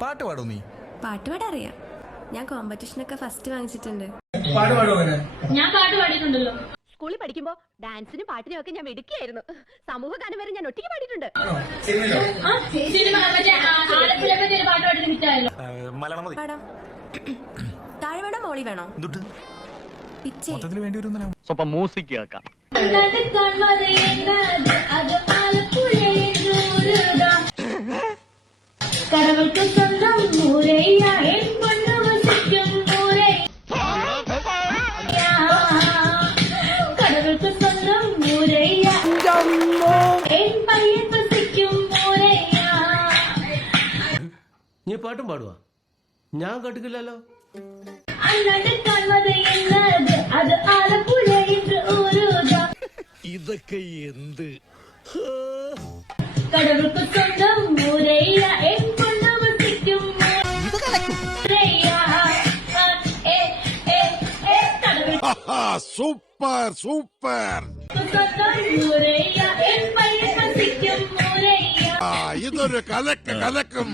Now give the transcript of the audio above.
പാട്ട് പാടോ നീ? പാട്ട് പാടാറിയാം. ഞാൻ കോമ്പറ്റീഷനൊക്കെ ഫസ്റ്റ് വാങ്ങിച്ചിട്ടുണ്ട്. ഞാൻ പാട്ട് പാടിയിട്ടുണ്ടല്ലോ. സ്കൂളിൽ പഠിക്കുമ്പോ ഡാൻസിനും പാട്ടിനും ഒക്കെ ഞാൻ മിടുക്കിയായിരുന്നു. സമൂഹ ഗാനം വരെ ഞാൻ ഒറ്റയ്ക്ക് പാടിയിട്ടുണ്ട്. സിനിമ മറ്റേ ആലപ്പുഴ പാട്ട് പാടിയിട്ട് ഹിറ്റായല്ലോ. പാടാം. താഴെ വേണോ മോളി വേണോ? പിച്ചേ സ്വപ്പം മ്യൂസിക് കേൾക്കാം. കടവൾക്ക് സ്വന്തം മൂരയ്യ എൻ പൊന്നു വസിക്കും മൂരയ്യ. കടവൾക്ക് സ്വന്തം മൂരയ്യ എൻ പയ്യൻ വസിക്കും മൂരയ്യ. നീ പാട്ടും പാടുവാ? ഞാൻ കേട്ടിട്ടില്ലല്ലോ. അന്നടക്കാൻ മതയെന്നത് അത് ആലപ്പുഴ എന്ന് ഊരുക. ഇതൊക്കെ എന്ത്? കടവൾക്ക് സ്വന്തം മൂരയ്യ എൻ പൊന്നു വസിക്കും മൂരയ്യ. Super super. സ്വന്തം മൂരയ്യ എൻ പയ്യൻ വസിക്കും മൂരയ്യ. ഇതൊരു കലക്കും.